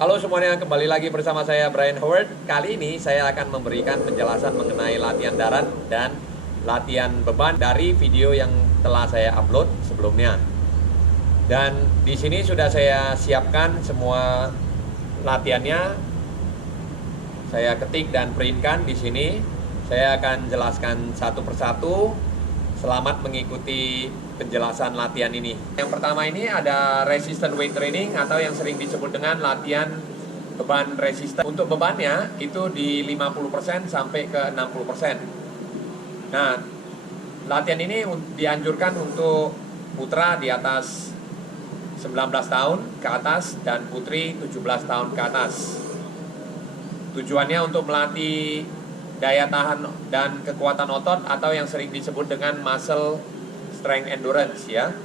Halo semuanya, kembali lagi bersama saya Brian Howard. Kali ini saya akan memberikan penjelasan mengenai latihan darat dan latihan beban dari video yang telah saya upload sebelumnya. Dan di sini sudah saya siapkan semua latihannya. Saya ketik dan printkan di sini. Saya akan jelaskan satu persatu. Selamat mengikuti penjelasan latihan ini. Yang pertama ini ada resistance weight training atau yang sering disebut dengan latihan beban resisten. Untuk bebannya itu di 50% sampai ke 60%. Nah, latihan ini dianjurkan untuk putra di atas 19 tahun ke atas dan putri 17 tahun ke atas. Tujuannya untuk melatih daya tahan dan kekuatan otot atau yang sering disebut dengan muscle strength endurance ya.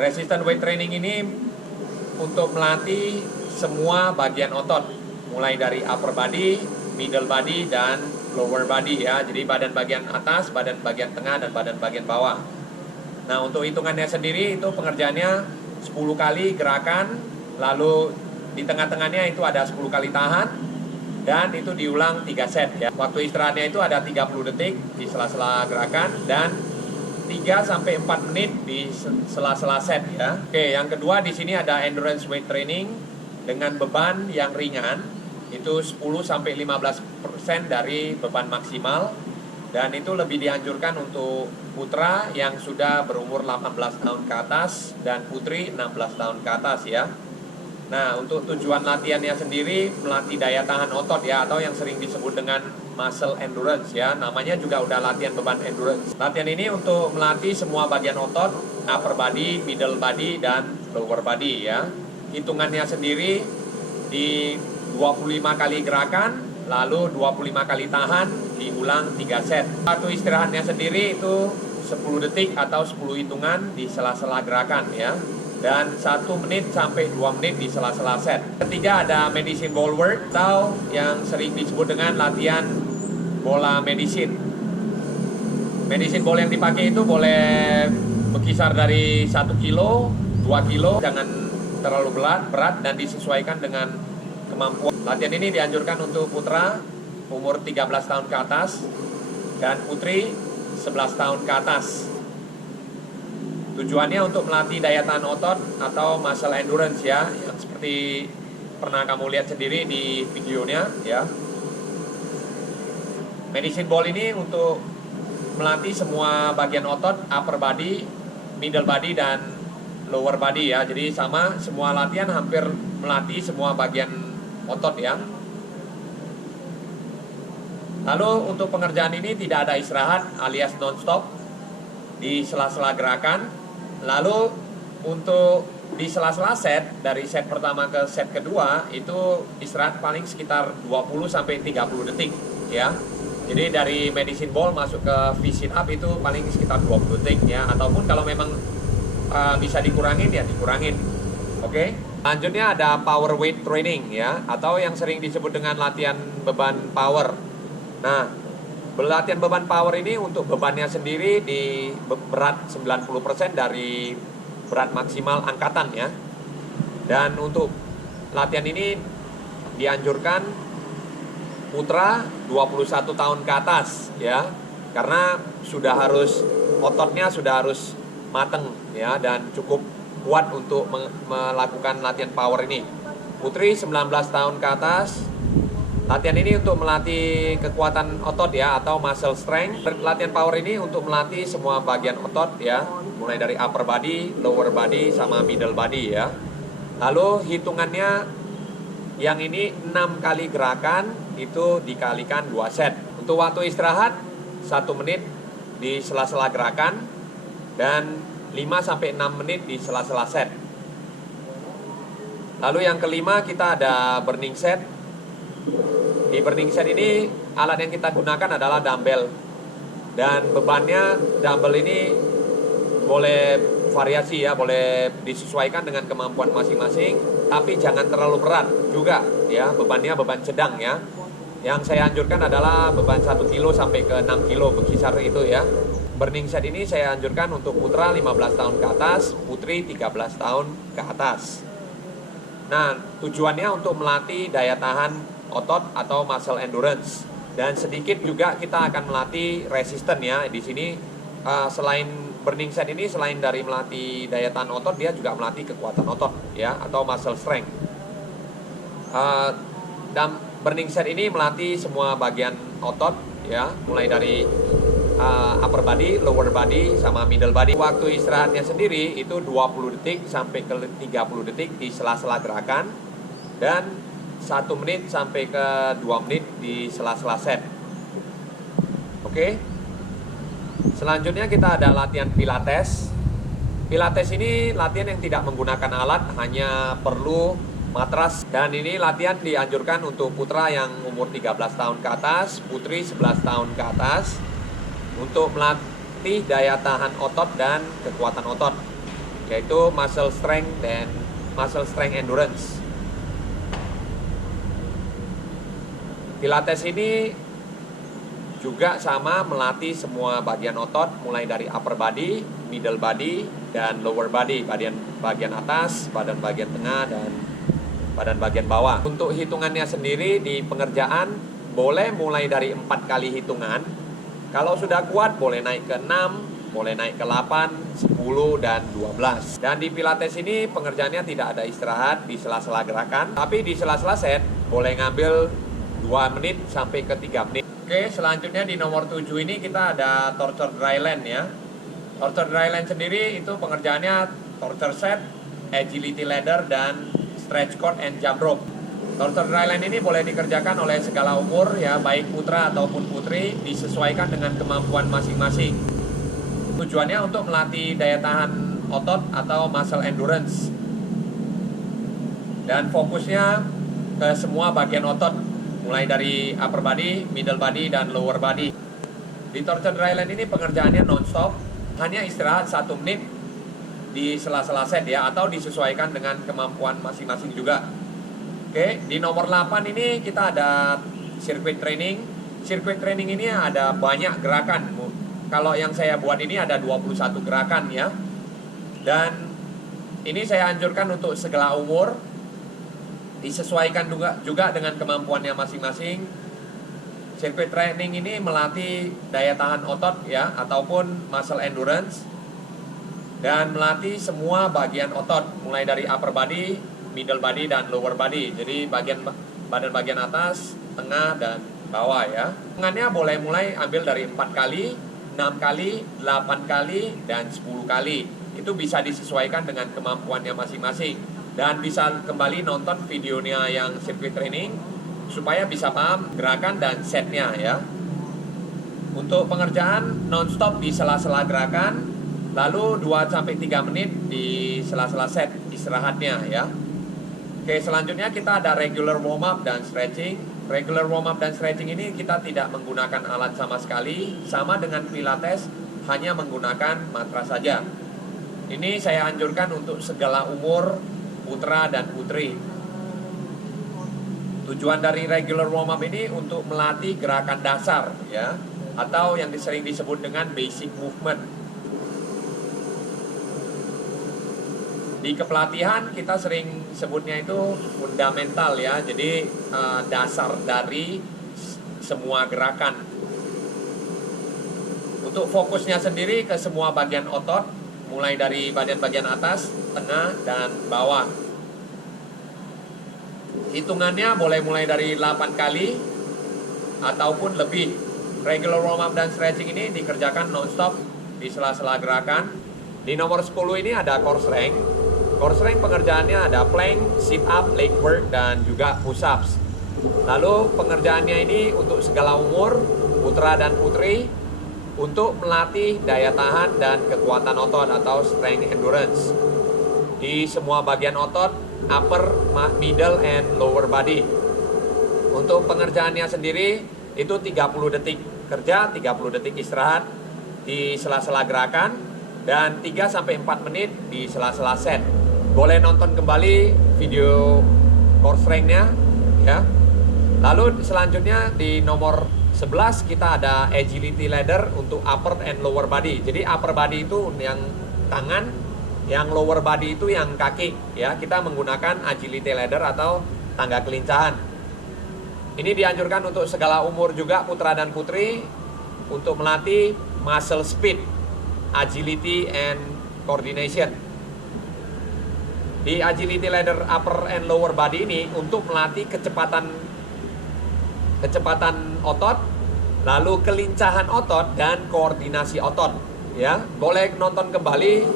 Resistance weight training ini untuk melatih semua bagian otot, mulai dari upper body, middle body, dan lower body ya. Jadi badan bagian atas, badan bagian tengah, dan badan bagian bawah. Nah, untuk hitungannya sendiri itu pengerjaannya 10 kali gerakan, lalu di tengah-tengahnya itu ada 10 kali tahan, dan itu diulang 3 set ya. Waktu istirahatnya itu ada 30 detik di sela-sela gerakan dan 3-4 menit di sela-sela set ya. Oke, yang kedua di sini ada endurance weight training dengan beban yang ringan. Itu 10-15% dari beban maksimal. Dan itu lebih dianjurkan untuk putra yang sudah berumur 18 tahun ke atas dan putri 16 tahun ke atas ya. Nah, untuk tujuan latihannya sendiri melatih daya tahan otot ya, atau yang sering disebut dengan muscle endurance ya. Namanya juga udah latihan beban endurance. Latihan ini untuk melatih semua bagian otot, upper body, middle body, dan lower body ya. Hitungannya sendiri di 25 kali gerakan, lalu 25 kali tahan, diulang 3 set. Waktu istirahatnya sendiri itu 10 detik atau 10 hitungan di sela-sela gerakan ya. Dan 1 menit sampai 2 menit di sela-sela set. Ketiga ada medicine ball work atau yang sering disebut dengan latihan bola medicine. Medicine ball yang dipakai itu boleh berkisar dari 1 kilo, 2 kilo, jangan terlalu berat dan disesuaikan dengan kemampuan. Latihan ini dianjurkan untuk putra umur 13 tahun ke atas dan putri 11 tahun ke atas. Tujuannya untuk melatih daya tahan otot atau muscle endurance ya, yang seperti pernah kamu lihat sendiri di videonya ya. Medicine ball ini untuk melatih semua bagian otot, upper body, middle body, dan lower body ya. Jadi sama, semua latihan hampir melatih semua bagian otot ya. Lalu untuk pengerjaan ini tidak ada istirahat alias non-stop di sela-sela gerakan. Lalu untuk di sela-sela set, dari set pertama ke set kedua itu istirahat paling sekitar 20-30 detik ya. Jadi dari medicine ball masuk ke V-sit up itu paling sekitar 20 detik ya. Ataupun kalau memang bisa dikurangin ya dikurangin. Oke. Selanjutnya ada power weight training ya, atau yang sering disebut dengan latihan beban power. Nah, latihan beban power ini untuk bebannya sendiri di berat 90% dari berat maksimal angkatan ya. Dan untuk latihan ini dianjurkan putra 21 tahun ke atas ya. Karena ototnya sudah harus mateng ya dan cukup kuat untuk melakukan latihan power ini. Putri 19 tahun ke atas. Latihan ini untuk melatih kekuatan otot ya, atau muscle strength. Latihan power ini untuk melatih semua bagian otot ya, mulai dari upper body, lower body, sama middle body ya. Lalu hitungannya yang ini 6 kali gerakan itu dikalikan 2 set. Untuk waktu istirahat 1 menit di sela-sela gerakan dan 5-6 menit di sela-sela set. Lalu yang kelima kita ada burning set. Di burning set ini alat yang kita gunakan adalah dumbbell. Dan bebannya dumbbell ini boleh variasi ya, boleh disesuaikan dengan kemampuan masing-masing, tapi jangan terlalu berat juga ya, bebannya beban sedang ya. Yang saya anjurkan adalah beban 1 kilo sampai ke 6 kilo berkisar itu ya. Burning set ini saya anjurkan untuk putra 15 tahun ke atas, putri 13 tahun ke atas. Nah, tujuannya untuk melatih daya tahan otot atau muscle endurance. Dan sedikit juga kita akan melatih resistance ya. Di sini selain burning set ini, selain dari melatih daya tahan otot, dia juga melatih kekuatan otot ya, atau muscle strength. Dan burning set ini melatih semua bagian otot ya, mulai dari upper body, lower body, sama middle body. Waktu istirahatnya sendiri itu 20 detik sampai ke 30 detik di sela-sela gerakan, dan 1 menit sampai ke 2 menit di sela-sela set. Oke. Selanjutnya kita ada latihan pilates. Pilates ini latihan yang tidak menggunakan alat, hanya perlu matras. Dan ini latihan dianjurkan untuk putra yang umur 13 tahun ke atas, putri 11 tahun ke atas, untuk melatih daya tahan otot dan kekuatan otot, yaitu muscle strength dan muscle strength endurance. Pilates ini juga sama bagian semua bagian otot, mulai dari upper body, middle body, dan lower body, bagian atas, badan bagian tengah, dan badan bagian bawah. Untuk hitungannya sendiri di pengerjaan boleh mulai dari 4 kali hitungan. Kalau sudah kuat boleh naik ke 6, boleh naik ke 8, 10, dan 12. Dan di pilates ini pengerjaannya tidak ada istirahat di sela-sela gerakan, tapi di sela-sela set boleh ngambil 2 menit sampai ke 3 menit. Oke, selanjutnya di nomor 7 ini kita ada torture dryland ya. Torture dryland sendiri itu pengerjaannya torture set, agility ladder, dan stretch cord and jump rope. Torture dryland ini boleh dikerjakan oleh segala umur ya, baik putra ataupun putri, disesuaikan dengan kemampuan masing-masing. Tujuannya untuk melatih daya tahan otot atau muscle endurance. Dan fokusnya ke semua bagian otot, mulai dari upper body, middle body, dan lower body. Di torture dryland ini pengerjaannya non-stop, hanya istirahat 1 menit di sela-sela set ya, atau disesuaikan dengan kemampuan masing-masing juga. Oke, di nomor 8 ini kita ada circuit training. Circuit training ini ada banyak gerakan. Kalau yang saya buat ini ada 21 gerakan ya. Dan ini saya anjurkan untuk segala umur, disesuaikan juga dengan kemampuannya masing-masing. Circuit training ini melatih daya tahan otot ya, ataupun muscle endurance, dan melatih semua bagian otot, mulai dari upper body, middle body, dan lower body. Jadi badan bagian atas, tengah, dan bawah ya. Hitungannya boleh mulai ambil dari 4 kali, 6 kali, 8 kali, dan 10 kali. Itu bisa disesuaikan dengan kemampuannya masing-masing. Dan bisa kembali nonton videonya yang circuit training supaya bisa paham gerakan dan setnya ya. Untuk pengerjaan non-stop di sela-sela gerakan, lalu 2-3 menit di sela-sela set istirahatnya ya. Oke, selanjutnya kita ada regular warm up dan stretching. Regular warm up dan stretching ini kita tidak menggunakan alat sama sekali, sama dengan pilates, hanya menggunakan matras saja. Ini saya anjurkan untuk segala umur, putra dan putri. Tujuan dari regular warm up ini untuk melatih gerakan dasar ya, atau yang sering disebut dengan basic movement. Di kepelatihan kita sering sebutnya itu fundamental ya, jadi dasar dari semua gerakan. Untuk fokusnya sendiri ke semua bagian otot, mulai dari bagian atas, tengah, dan bawah. Hitungannya boleh mulai dari 8 kali ataupun lebih. Regular warm up dan stretching ini dikerjakan non-stop di sela-sela gerakan. Di nomor 10 ini ada core strength. Core strength pengerjaannya ada plank, sit up, leg work, dan juga push ups. Lalu pengerjaannya ini untuk segala umur, putra dan putri, untuk melatih daya tahan dan kekuatan otot atau strength endurance di semua bagian otot, upper, middle, and lower body. Untuk pengerjaannya sendiri itu 30 detik kerja, 30 detik istirahat di sela-sela gerakan, dan 3-4 menit di sela-sela set. Boleh nonton kembali video core strength-nya ya. Lalu selanjutnya di nomor 11 kita ada agility ladder untuk upper and lower body. Jadi upper body itu yang tangan Yang lower body itu yang kaki ya. Kita menggunakan agility ladder atau tangga kelincahan. Ini dianjurkan untuk segala umur juga, putra dan putri, untuk melatih muscle speed, agility and coordination. Di agility ladder upper and lower body ini untuk melatih kecepatan otot, lalu kelincahan otot dan koordinasi otot. Ya, boleh nonton kembali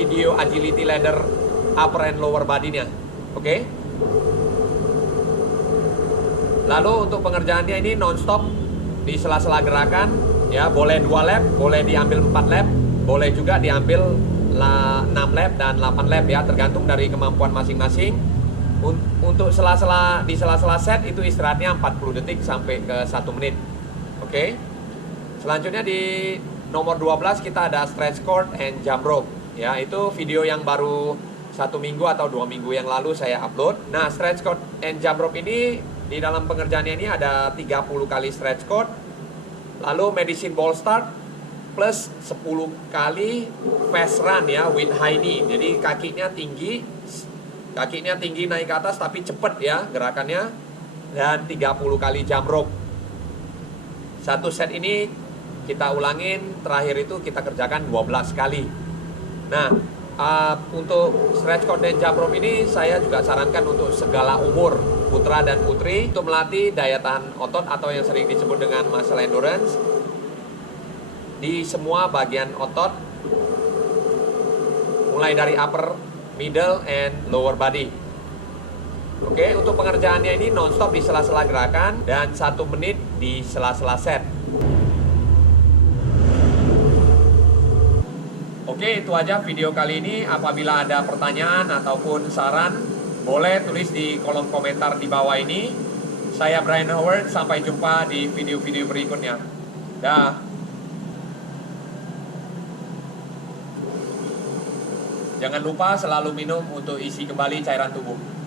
video agility ladder upper and lower body-nya. Oke? Lalu untuk pengerjaannya ini non-stop di sela-sela gerakan, ya, boleh 2 lap, boleh diambil 4 lap, boleh juga diambil 6 lap dan 8 lap ya, tergantung dari kemampuan masing-masing. Untuk di sela-sela set itu istirahatnya 40 detik sampai ke 1 menit. Oke. Selanjutnya di nomor 12 kita ada stretch cord and jump rope. Ya, itu video yang baru 1 minggu atau 2 minggu yang lalu saya upload. Nah, stretch cord and jump rope ini di dalam pengerjaannya ini ada 30 kali stretch cord, lalu medicine ball start plus 10 kali fast run ya with high knee. Jadi kakinya tinggi naik ke atas tapi cepet ya gerakannya, dan 30 kali jump rope. Satu set ini kita ulangin, terakhir itu kita kerjakan 12 kali. Nah, untuk stretch cord dan jump rope ini saya juga sarankan untuk segala umur, putra dan putri, untuk melatih daya tahan otot atau yang sering disebut dengan muscle endurance di semua bagian otot, mulai dari upper, middle, and lower body. Oke, untuk pengerjaannya ini non-stop di sela-sela gerakan dan 1 menit di sela-sela set. Oke, itu aja video kali ini. Apabila ada pertanyaan ataupun saran, boleh tulis di kolom komentar di bawah ini. Saya Brian Howard, sampai jumpa di video-video berikutnya. Dah. Jangan lupa selalu minum untuk isi kembali cairan tubuh.